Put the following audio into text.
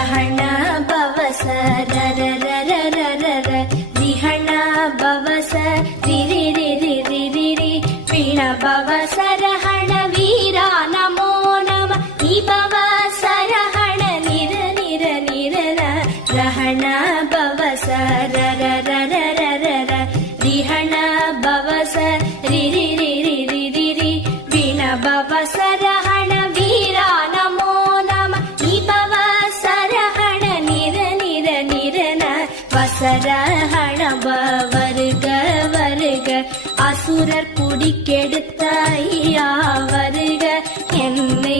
ரஹண பவச ரர ரர ரர ர ரிஹண பவச ரிரி ரிரி ரிரி ரி வீண பவச ரஹண வீரா நமோ நம நிபவச ரஹண நிர நிர நிர ரஹண பவச ரர ரர ரர ர ரிஹண பவச ரிரி ரிரி ரிரி ரி வீண பவச ரஹண வீரா நமோ நம நிபவச ரஹண நிர நிர நிர வசரஹண வருக வருக அசுரர் குடிக்கெடுத்த ஐயா வருக என்னை